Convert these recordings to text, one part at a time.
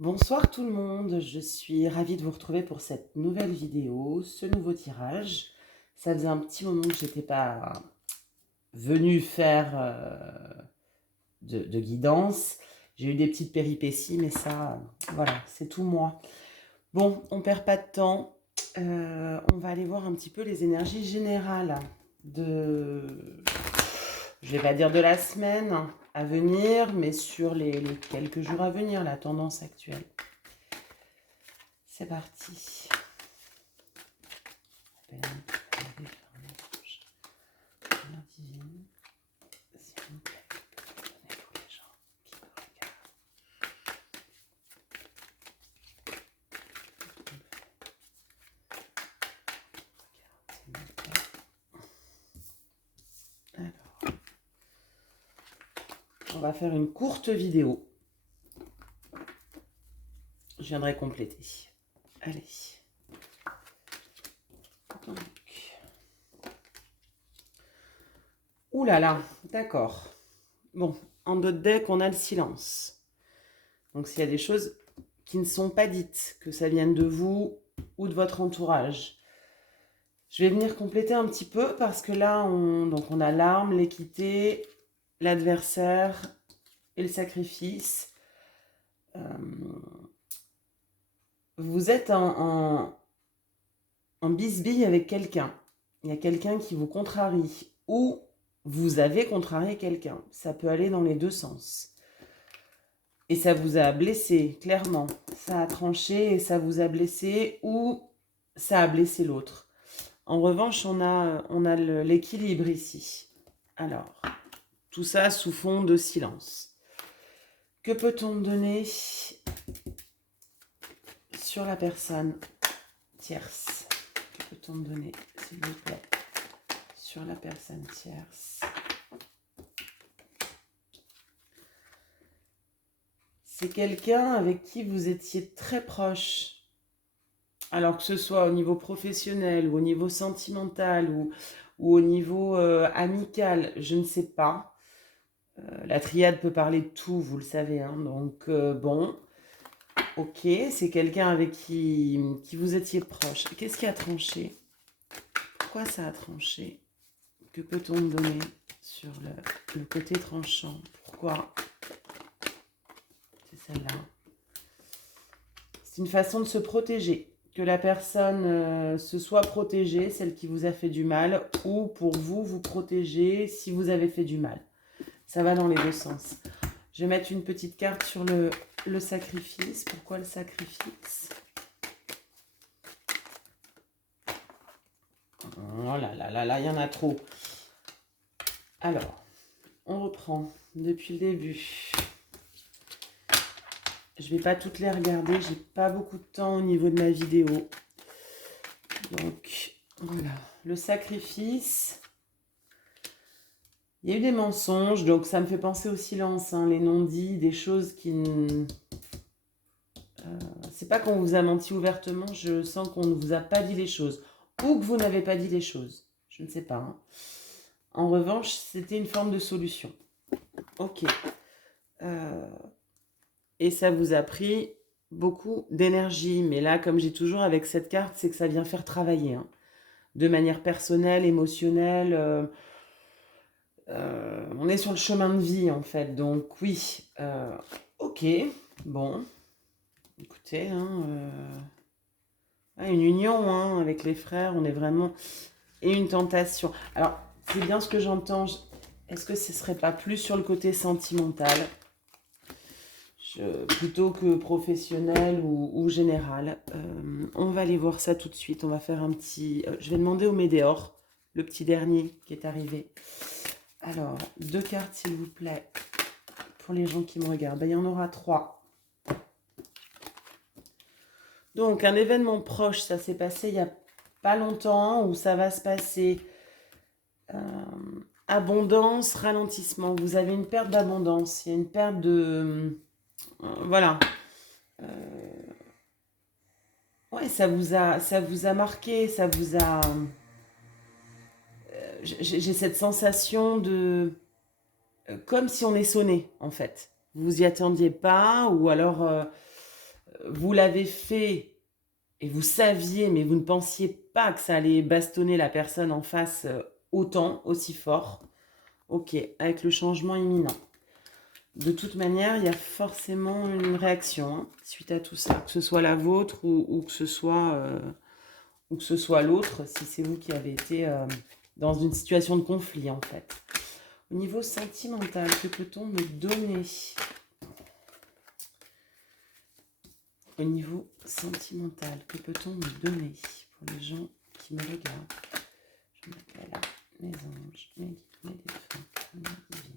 Bonsoir tout le monde, je suis ravie de vous retrouver pour cette nouvelle vidéo, ce nouveau tirage. Ça faisait un petit moment que j'étais pas venue faire de guidance. J'ai eu des petites péripéties, mais ça, voilà, c'est tout moi. Bon, on perd pas de temps. On va aller voir un petit peu les énergies générales de, je vais pas dire de la semaine à venir, mais sur les quelques jours à venir, la tendance actuelle. C'est parti. On va faire une courte vidéo. Je viendrai compléter. Allez. Donc. Ouh là là, d'accord. Bon, en d'autres decks, on a le silence. Donc s'il y a des choses qui ne sont pas dites, que ça vienne de vous ou de votre entourage, je vais venir compléter un petit peu parce que là, on a l'arme, l'équité, l'adversaire et le sacrifice. Vous êtes en bisbille avec quelqu'un. Il y a quelqu'un qui vous contrarie ou vous avez contrarié quelqu'un. Ça peut aller dans les deux sens. Et ça vous a blessé, clairement. Ça a tranché et ça vous a blessé ou ça a blessé l'autre. En revanche, on a l'équilibre ici. Alors, tout ça sous fond de silence. Que peut-on donner sur la personne tierce? Que peut-on donner, s'il vous plaît, sur la personne tierce? C'est quelqu'un avec qui vous étiez très proche. Alors que ce soit au niveau professionnel ou au niveau sentimental ou au niveau amical, je ne sais pas. La triade peut parler de tout, vous le savez. Hein, donc bon, ok, c'est quelqu'un avec qui vous étiez proche. Qu'est-ce qui a tranché? Pourquoi ça a tranché? Que peut-on donner sur le côté tranchant? Pourquoi? C'est celle-là. C'est une façon de se protéger. Que la personne se soit protégée, celle qui vous a fait du mal, ou pour vous, vous protéger si vous avez fait du mal. Ça va dans les deux sens. Je vais mettre une petite carte sur le sacrifice. Pourquoi le sacrifice? Oh là là là là, il y en a trop. Alors, on reprend depuis le début. Je ne vais pas toutes les regarder, j'ai pas beaucoup de temps au niveau de ma vidéo. Donc, voilà. Le sacrifice. Il y a eu des mensonges, donc ça me fait penser au silence, hein, les non-dits, des choses qui ne... c'est pas qu'on vous a menti ouvertement, je sens qu'on ne vous a pas dit les choses. Ou que vous n'avez pas dit les choses. Je ne sais pas. Hein. En revanche, c'était une forme de solution. Ok. Et ça vous a pris beaucoup d'énergie. Mais là, comme j'ai toujours avec cette carte, c'est que ça vient faire travailler. Hein. De manière personnelle, émotionnelle. On est sur le chemin de vie, en fait. Donc, oui. Ok. Bon. Écoutez, hein, une union hein, avec les frères, on est vraiment... Et une tentation. Alors, c'est bien ce que j'entends. Est-ce que ce ne serait pas plus sur le côté sentimental plutôt que professionnel ou général? On va aller voir ça tout de suite. On va faire un petit... je vais demander au Médéor, le petit dernier qui est arrivé. Alors, 2 cartes, s'il vous plaît, pour les gens qui me regardent. Il y en aura 3. Donc, un événement proche, ça s'est passé il n'y a pas longtemps, où ça va se passer... abondance, ralentissement. Vous avez une perte d'abondance. Il y a une perte de... voilà. Ouais, ça vous a marqué, ça vous a... j'ai cette sensation de... comme si on est sonné, en fait. Vous y attendiez pas, ou alors... vous l'avez fait et vous saviez, mais vous ne pensiez pas que ça allait bastonner la personne en face autant, aussi fort. Ok, avec le changement imminent. De toute manière, il y a forcément une réaction hein, suite à tout ça, que ce soit la vôtre ou que ce soit l'autre, si c'est vous qui avez été dans une situation de conflit en fait. Au niveau sentimental, que peut-on me donner? Au niveau sentimental, que peut-on me donner pour les gens qui me regardent? Je m'appelle là, mes anges, mes guides, mes défunts, mes divines.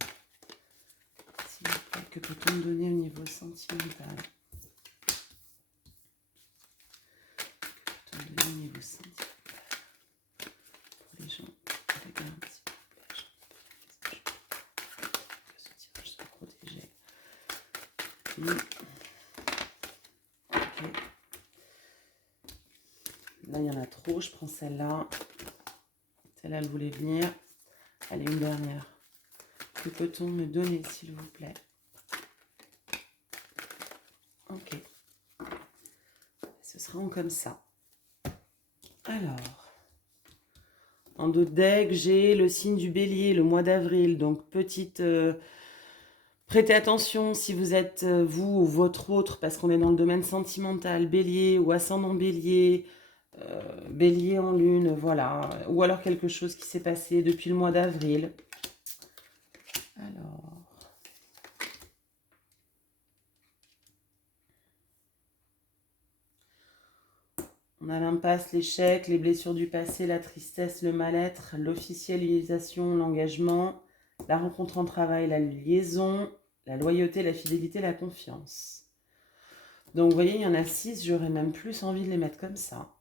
S'il vous plaît, que peut-on me donner au niveau sentimental? Que peut-on me donner au niveau sentimental pour les gens qui regardent, s'il vous plaît? Que ce tirage soit protégé. Ok. Là, il y en a trop. Je prends celle-là. Celle-là, elle voulait venir. Allez, une dernière. Que peut-on me donner, s'il vous plaît? Ok. Ce sera comme ça. Alors, en dos de deck, j'ai le signe du bélier, le mois d'avril. Donc, petite... prêtez attention si vous êtes, vous ou votre autre, parce qu'on est dans le domaine sentimental, bélier ou ascendant bélier, bélier en lune, voilà. Ou alors quelque chose qui s'est passé depuis le mois d'avril. Alors... on a l'impasse, l'échec, les blessures du passé, la tristesse, le mal-être, l'officialisation, l'engagement, la rencontre en travail, la liaison, la loyauté, la fidélité, la confiance. Donc vous voyez, il y en a 6, j'aurais même plus envie de les mettre comme ça.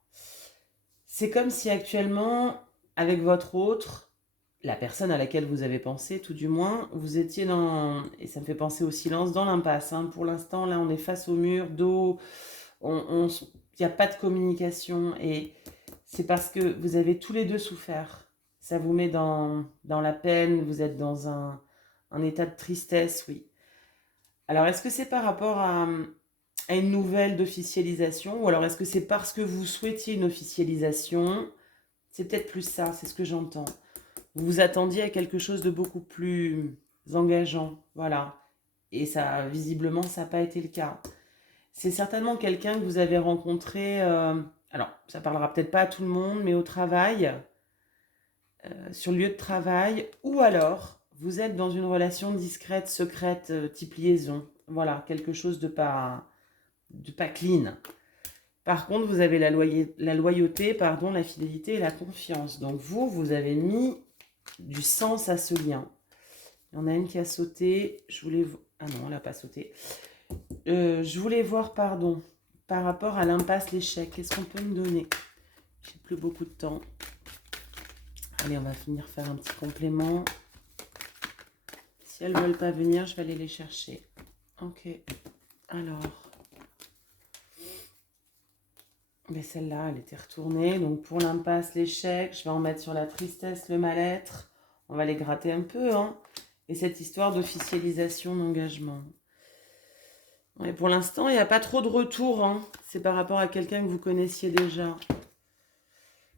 C'est comme si actuellement, avec votre autre, la personne à laquelle vous avez pensé, tout du moins, vous étiez dans, et ça me fait penser au silence, dans l'impasse. Hein. Pour l'instant, là, on est face au mur, dos, il n'y a pas de communication et c'est parce que vous avez tous les deux souffert. Ça vous met dans la peine, vous êtes dans un état de tristesse, oui. Alors, est-ce que c'est par rapport à une nouvelle d'officialisation ou alors est-ce que c'est parce que vous souhaitiez une officialisation? C'est peut-être plus ça, c'est ce que j'entends. Vous vous attendiez à quelque chose de beaucoup plus engageant, voilà. Et ça, visiblement, ça n'a pas été le cas. C'est certainement quelqu'un que vous avez rencontré, alors ça parlera peut-être pas à tout le monde, mais au travail, sur le lieu de travail, ou alors vous êtes dans une relation discrète, secrète, type liaison. Voilà, quelque chose de pas clean. Par contre, vous avez la loyauté, pardon, la fidélité et la confiance. Donc vous avez mis du sens à ce lien. Il y en a une qui a sauté. Je voulais... ah non, elle n'a pas sauté. Je voulais voir, pardon, par rapport à l'impasse, l'échec. Qu'est-ce qu'on peut me donner? J'ai plus beaucoup de temps. Allez, on va finir faire un petit complément. Si elles ne veulent pas venir, je vais aller les chercher. Ok. Alors... mais celle-là, elle était retournée. Donc, pour l'impasse, l'échec, je vais en mettre sur la tristesse, le mal-être. On va les gratter un peu, hein. Et cette histoire d'officialisation d'engagement. Ouais, pour l'instant, il n'y a pas trop de retour. Hein. C'est par rapport à quelqu'un que vous connaissiez déjà.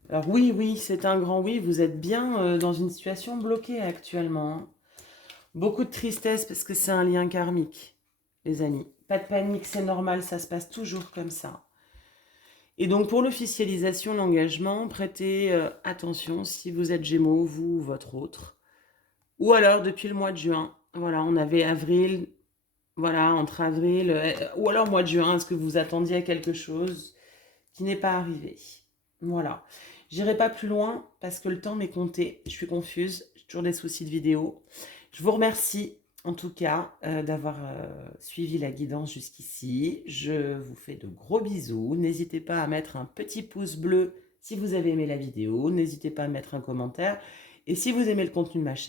Alors oui, c'est un grand oui. Vous êtes bien dans une situation bloquée actuellement. Hein. Beaucoup de tristesse parce que c'est un lien karmique, les amis. Pas de panique, c'est normal, ça se passe toujours comme ça. Et donc pour l'officialisation, l'engagement, prêtez attention si vous êtes Gémeaux, vous ou votre autre. Ou alors depuis le mois de juin, voilà, on avait avril, voilà, entre avril, ou alors mois de juin, est-ce que vous attendiez à quelque chose qui n'est pas arrivé? Voilà. J'irai pas plus loin parce que le temps m'est compté, je suis confuse, j'ai toujours des soucis de vidéo. Je vous remercie en tout cas d'avoir suivi la guidance jusqu'ici. Je vous fais de gros bisous. N'hésitez pas à mettre un petit pouce bleu si vous avez aimé la vidéo. N'hésitez pas à mettre un commentaire. Et si vous aimez le contenu de ma chaîne,